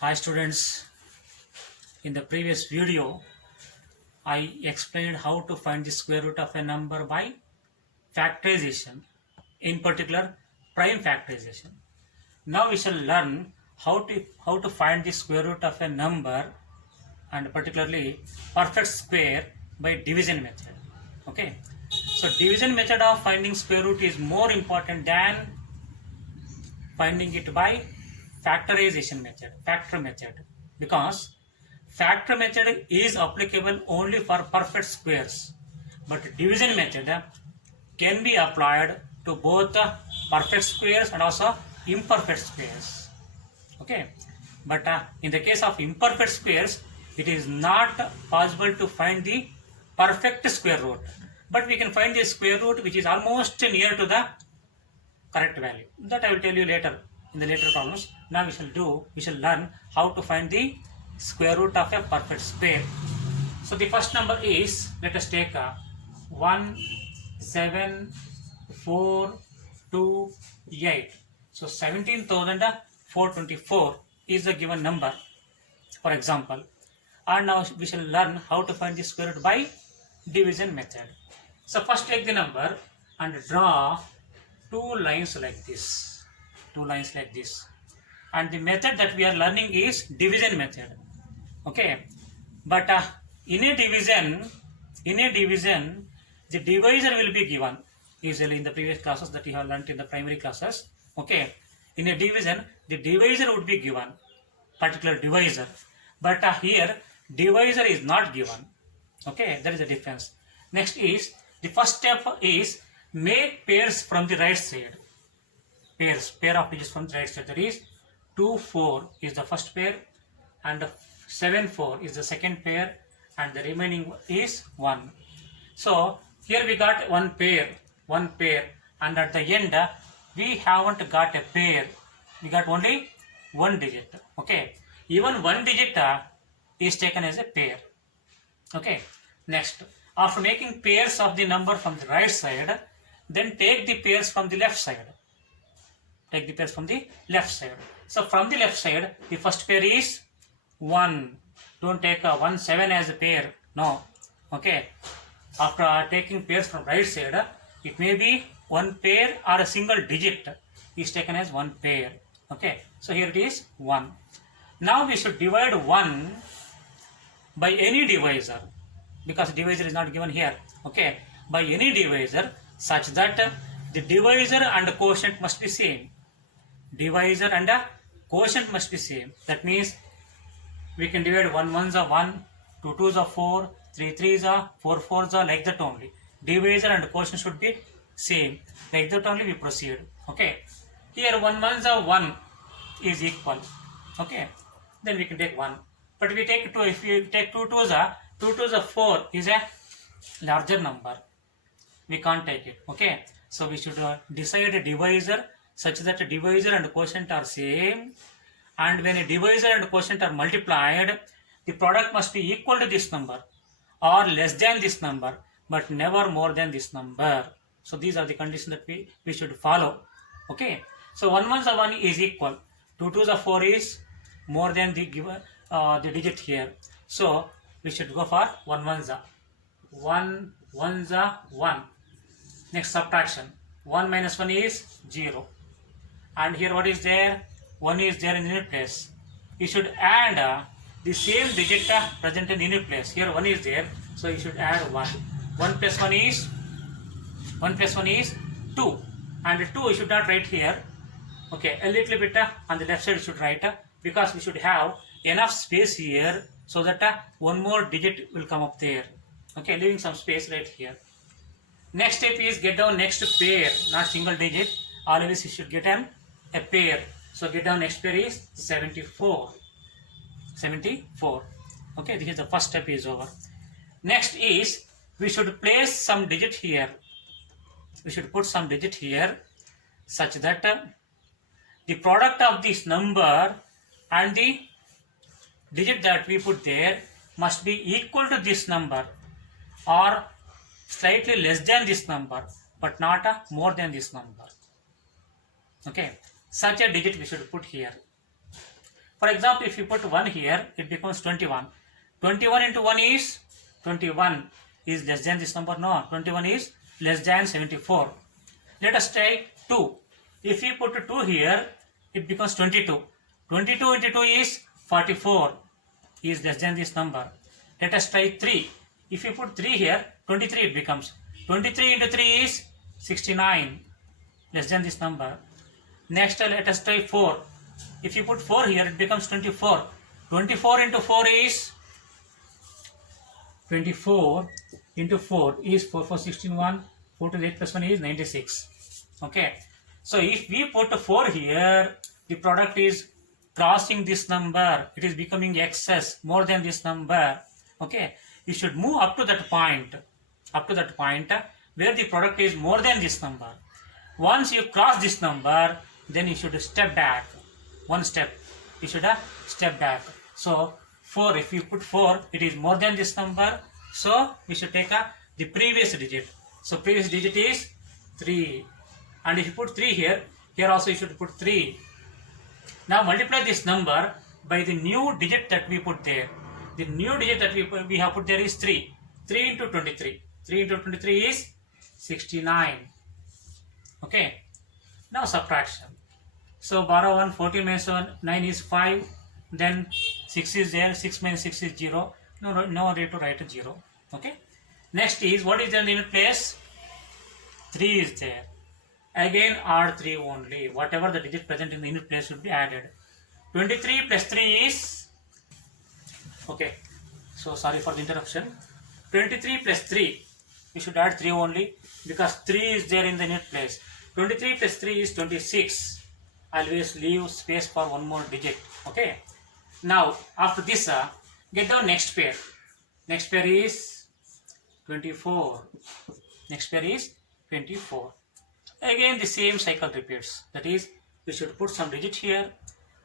Hi students, in the previous video I explained how to find the square root of a number by factorization, in particular prime factorization. Now we shall learn how to find the square root of a number and particularly perfect square by division method. Okay, so division method of finding square root is more important than finding it by factorization method, factor method, because factor method is applicable only for perfect squares, but division method can be applied to both perfect squares and also imperfect squares. Okay, but in the case of imperfect squares, it is not possible to find the perfect square root, but we can find the square root which is almost near to the correct value. That I will tell you later in the later problems. Now we shall learn how to find the square root of a perfect square. So the first number is, let us take 1, 7, 4, 2, 8. So 17,424 is the given number, for example. And now we shall learn how to find the square root by division method. So first take the number and draw two lines like this, and the method that we are learning is division method. Okay, but in a division the divisor will be given usually in the previous classes that you have learnt in the primary classes. Okay, in a division the divisor would be given, particular divisor, but here divisor is not given. Okay, that is the difference. Next is, the first step is make pairs from the right side. Pair of digits from the right side. That is 2, 4 is the first pair, and 7, 4 is the second pair, and the remaining is 1. So here we got one pair, and at the end we haven't got a pair. We got only one digit. Okay, even one digit is taken as a pair. Okay, next, after making pairs of the number from the right side, then take the pairs from the left side. So from the left side, the first pair is 1. Don't take 1, 7 as a pair. No. Okay. After taking pairs from right side, it may be one pair or a single digit is taken as one pair. Okay. So here it is 1. Now we should divide 1 by any divisor, because divisor is not given here. Okay, by any divisor such that the divisor and quotient must be same. That means we can divide 1 1s are 1, 2 2s are 4, 3 3s are 4 4s are, like that only. Divisor and quotient should be same. Like that only we proceed. Okay, here 1 1s are 1 is equal. Okay, then we can take 1. But we take 2. If we take 2 2s are 4 is a larger number. We can't take it. Okay, so we should decide a divisor such that a divisor and quotient are same, and when a divisor and quotient are multiplied, the product must be equal to this number or less than this number, but never more than this number. So these are the conditions that we should follow. Okay, so 1 1s are 1 is equal, 2 2s are 4 is more than the given the digit here. So we should go for 1 1s are 1 1s are 1. Next, subtraction. 1 minus 1 is 0. And here what is there? 1 is there in unit place. You should add the same digit present in unit place. Here 1 is there, so you should add 1. 1 plus 1 is 2. And 2 you should not write here. Okay, a little bit on the left side you should write, because we should have enough space here so that one more digit will come up there. Okay, leaving some space right here. Next step is get down next pair, not single digit. Always you should get a pair. So get down next pair is 74. Okay, this is the first step is over. Next is we should place some digit here. We should put some digit here such that the product of this number and the digit that we put there must be equal to this number or slightly less than this number, but not more than this number. Okay, such a digit we should put here. For example, if you put 1 here, it becomes 21. 21 into 1 is 21. Is less than this number? No. 21 is less than 74. Let us try 2. If you put 2 here, it becomes 22. 22 into 2 is 44. Is less than this number. Let us try 3. If you put 3 here, 23 it becomes. 23 into 3 is 69. Less than this number. Next, let us try 4. If you put 4 here, it becomes 24. 24 into 4 is 24 into 4 is 4 for 16, 1. 4 to the 8 plus 1 is 96. Okay. So if we put 4 here, the product is crossing this number. It is becoming excess, more than this number. Okay. You should move up to that point where the product is more than this number. Once you cross this number, then you should step back. One step. You should step back. So 4, if you put 4, it is more than this number. So we should take the previous digit. So previous digit is 3. And if you put 3 here, here also you should put 3. Now multiply this number by the new digit that we put there. The new digit that we have put there is 3. 3 into 23. 3 into 23 is 69. Okay. Now subtraction. So borrow 1, 14 minus 1, 9 is 5. Then 6 is there. 6 minus 6 is 0. No way to write a 0. Okay. Next is, what is there in the unit place? 3 is there. Again add 3 only. Whatever the digit present in the unit place should be added. 23 plus 3 is... Okay. So sorry for the interruption. 23 plus 3. We should add 3 only because 3 is there in the unit place. 23 plus 3 is 26. Always leave space for one more digit. Okay. Now after this, get down next pair. Next pair is 24. Next pair is 24. Again the same cycle repeats. That is, we should put some digit here,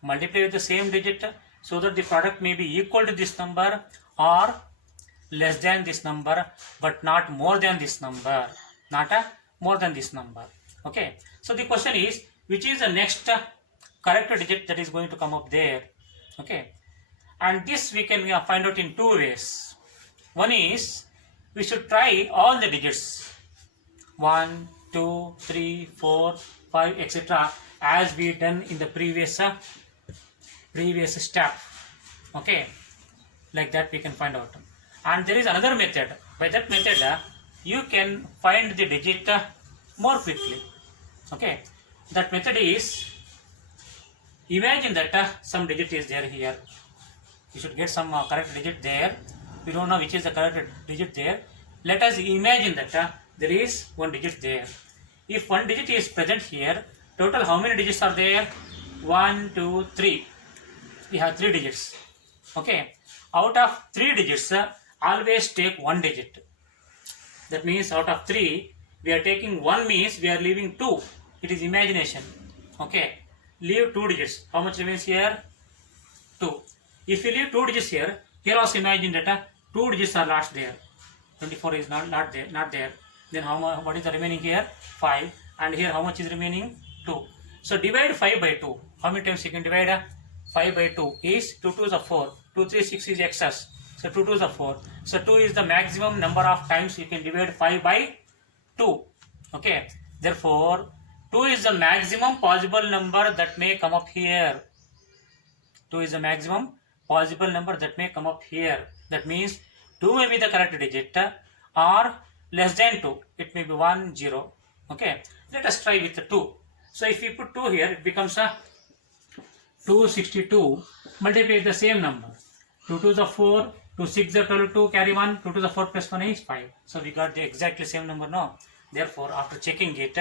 multiply with the same digit so that the product may be equal to this number or less than this number, but not more than this number. Not more than this number. Okay. So the question is, which is the next correct digit that is going to come up there? Okay. And this we can find out in 2 ways. One is, we should try all the digits. 1, 2, 3, 4, 5, etc. as we done in the previous step. Okay. Like that we can find out. And there is another method. By that method, you can find the digit more quickly. Okay. That method is, imagine that some digit is there here. You should get some correct digit there. We don't know which is the correct digit there. Let us imagine that there is one digit there. If one digit is present here, total how many digits are there? 1, 2, 3. We have 3 digits. Okay. Out of 3 digits, always take 1 digit. That means out of 3, we are taking 1 means we are leaving 2. It is imagination. Okay. Leave 2 digits. How much remains here? 2. If you leave 2 digits here, here also imagine that 2 digits are lost there. 24 is not there. Then what is the remaining here? 5. And here how much is remaining? 2. So divide 5 by 2. How many times you can divide 5 by 2? Is 2 2s are 4. 2 3 6 is excess. So 2 2s are 4. So 2 is the maximum number of times you can divide 5 by 2. Okay. Therefore, 2 is the maximum possible number that may come up here. 2 is the maximum possible number that may come up here. That means 2 may be the correct digit or less than 2. It may be 1, 0. Okay. Let us try with 2. So if we put 2 here, it becomes 262. Multiply the same number. 2 2s are 4. 2 6 are 12. 2 carry 1. 2 2s are 4 plus 1 is 5. So we got the exactly same number now. Therefore, after checking it,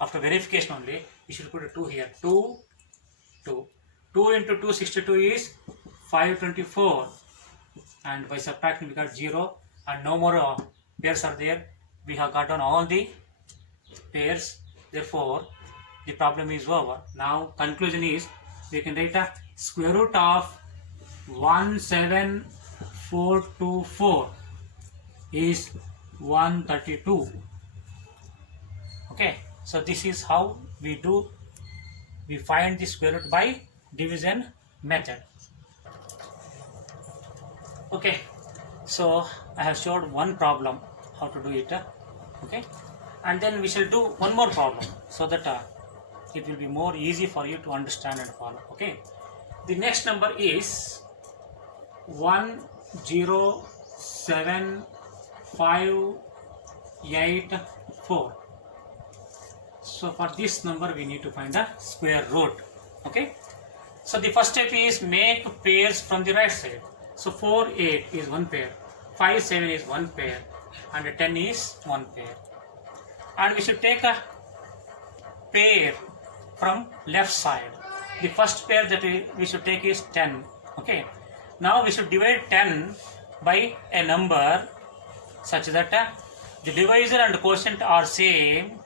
after verification only, we should put a 2 here. 2, 2. 2 into 262 is 524. And by subtracting we got 0 and no more pairs are there. We have gotten all the pairs. Therefore, the problem is over. Now conclusion is, we can write a square root of 17424 is 132. Okay. So this is how we find the square root by division method. Okay, so I have showed one problem how to do it. Okay, and then we shall do one more problem so that it will be more easy for you to understand and follow. Okay, the next number is 107,584. So for this number we need to find the square root. Okay, so the first step is make pairs from the right side. So 4, 8 is one pair, 5, 7 is one pair, and 10 is one pair. And we should take a pair from left side. The first pair that we should take is 10. Okay, now we should divide 10 by a number such that the divisor and quotient are same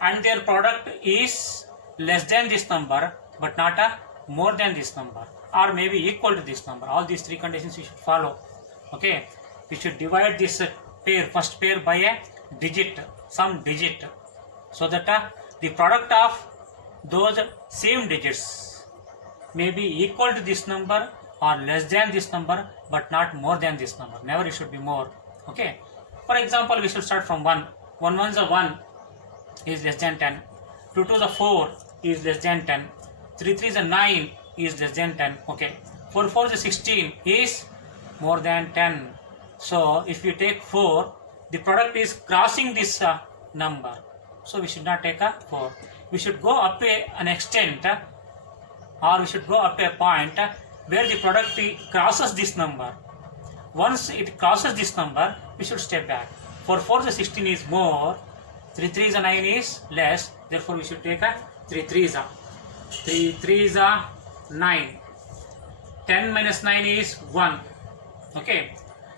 and their product is less than this number but not more than this number, or maybe equal to this number. All these three conditions we should follow. Okay, we should divide this pair, first pair, by a digit, some digit, so that the product of those same digits may be equal to this number or less than this number but not more than this number. Never it should be more. Okay, for example, we should start from 1. 1 1 is a 1 is less than 10. 2 2 is a 4 is less than 10. 3 3 is a 9 is less than 10. Okay, 4 4 is a 16 is more than 10. So if you take 4, the product is crossing this number, so we should not take a 4. We should go up to an extent, or we should go up to a point where the product crosses this number. Once it crosses this number, we should step back. 4 4 is a 16 is more, 3 3 is a 9 is less, therefore we should take a 3 3 is a 3 3 is a 9. 10 minus 9 is 1. Okay,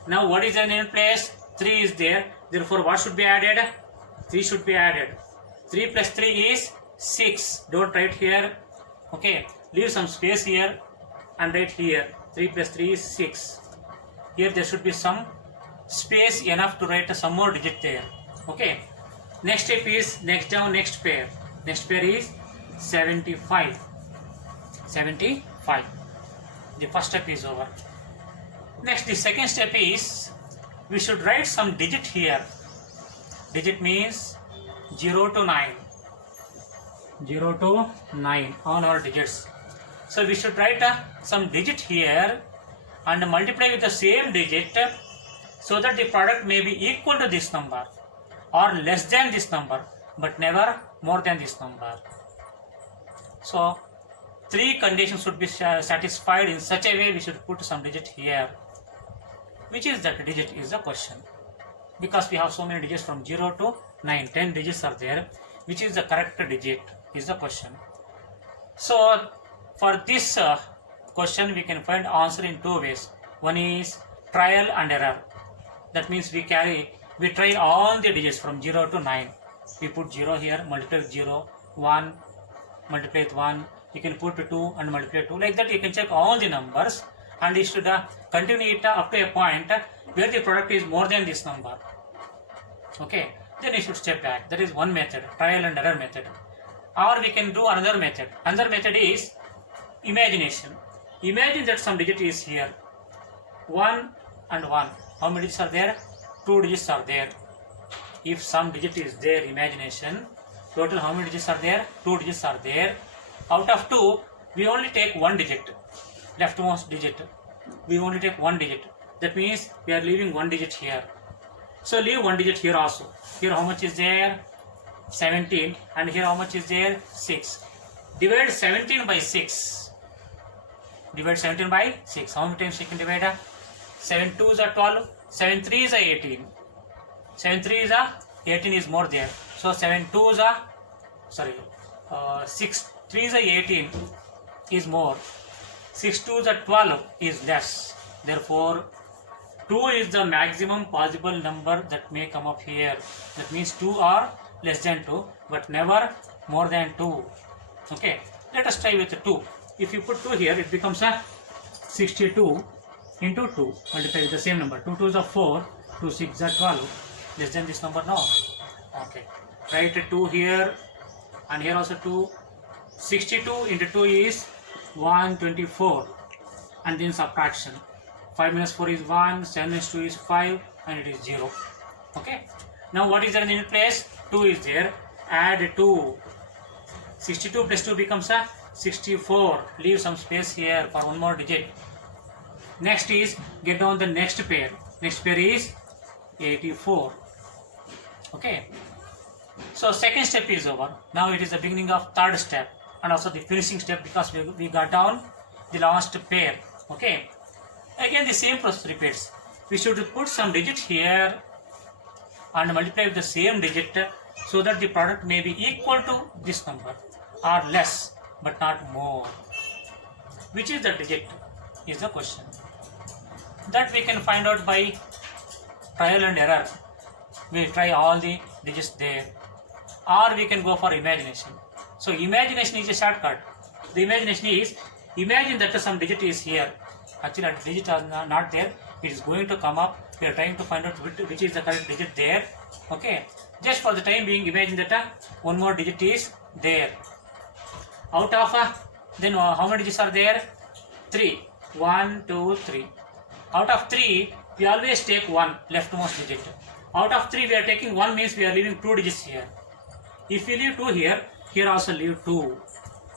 now what is in place? 3 is there, therefore what should be added? 3 should be added. 3 plus 3 is 6. Don't write here. Okay, leave some space here and write here. 3 plus 3 is 6. Here there should be some space enough to write some more digit there. Okay, next step is next down, next pair. Next pair is 75. 75. The first step is over. Next, the second step is we should write some digit here. Digit means 0 to 9. 0 to 9 on our digits. So we should write some digit here and multiply with the same digit so that the product may be equal to this number or less than this number but never more than this number. So three conditions should be satisfied. In such a way we should put some digit here. Which is that digit is the question, because we have so many digits from 0 to 9, 10 digits are there. Which is the correct digit is the question. So for this question we can find answer in two ways. One is trial and error. That means we try all the digits from 0 to 9. We put 0 here, multiply with 0, 1, multiply with 1. You can put 2 and multiply 2. Like that you can check all the numbers and you should continue it up to a point where the product is more than this number. Okay, then you should step back. That is one method, trial and error method. Or we can do another method. Another method is imagination. Imagine that some digit is here. 1 and 1. How many digits are there? 2 digits are there. If some digit is there, imagination, total how many digits are there? 2 digits are there. Out of 2, we only take one digit. Leftmost digit. We only take one digit. That means we are leaving one digit here. So leave one digit here also. Here how much is there? 17. And here how much is there? 6. Divide 17 by 6. Divide 17 by 6. How many times you can divide? 7 2s are 12. 7 3s are 18. 7 3s are 18 is more there. So 7 2s are 6 3s are 18 is more. 6 2s are 12 is less. Therefore 2 is the maximum possible number that may come up here. That means 2 are less than 2 but never more than 2. Okay, let us try with 2. If you put 2 here, it becomes a 62 into 2. Multiply with the same number. 2 2s are 4, 2 6s are 12. Less than this number? No. Okay, write 2 here and here also 2. 62 into 2 is 124, and then subtraction. 5 minus 4 is 1, 7 minus 2 is 5, and it is 0. Okay. Now what is there in the place? 2 is there. Add 2. 62 plus 2 becomes a 64. Leave some space here for one more digit. Next is get down the next pair. Next pair is 84. Okay. So second step is over. Now it is the beginning of third step and also the finishing step, because we got down the last pair. Okay. Again the same process repeats. We should put some digit here and multiply with the same digit so that the product may be equal to this number or less but not more. Which is the digit is the question. That we can find out by trial and error. We try all the digits there, or we can go for imagination. So imagination is a shortcut. The imagination is, imagine that some digit is here. Actually a digit is not there. It is going to come up. We are trying to find out which is the correct digit there. Okay. Just for the time being, imagine that one more digit is there. Out of then how many digits are there? 3. 1, 2, 3. Out of 3, we always take 1 leftmost digit. Out of 3, we are taking 1 means we are leaving 2 digits here. If we leave 2 here, here also leave 2.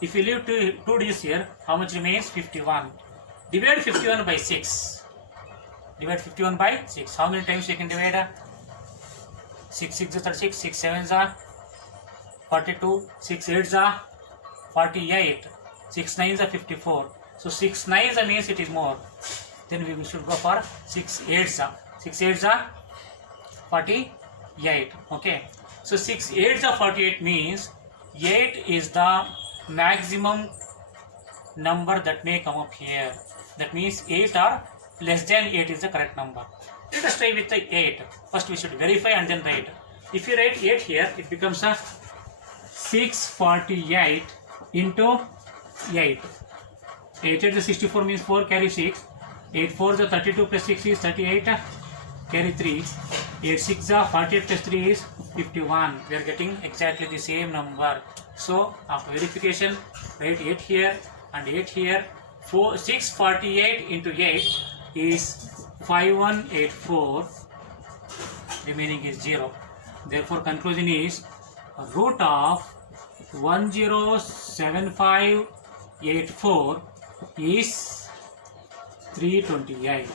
If we leave 2 digits here, how much remains? 51. Divide 51 by 6. Divide 51 by 6. How many times we can divide? 6 6 is 36, 6 7 is 42, 6 8 is 48, 6 9 is 54. So 6 9 means it is more. Then we should go for 6 8 is 48. Okay. So 6 8 is 48 means 8 is the maximum number that may come up here. That means 8 or less than 8 is the correct number. Let us try with the 8. First we should verify and then write. If you write 8 here, it becomes a 648 into 8. 8 is 64 means 4 carry 6. 8 4 is 32 plus 6 is 38. Carry 3. 8 6 is 48 plus 3 is 51. We are getting exactly the same number. So after verification, write 8 here and 8 here. 648 into 8 is 5184. Remaining is 0. Therefore conclusion is root of 107584 is 328.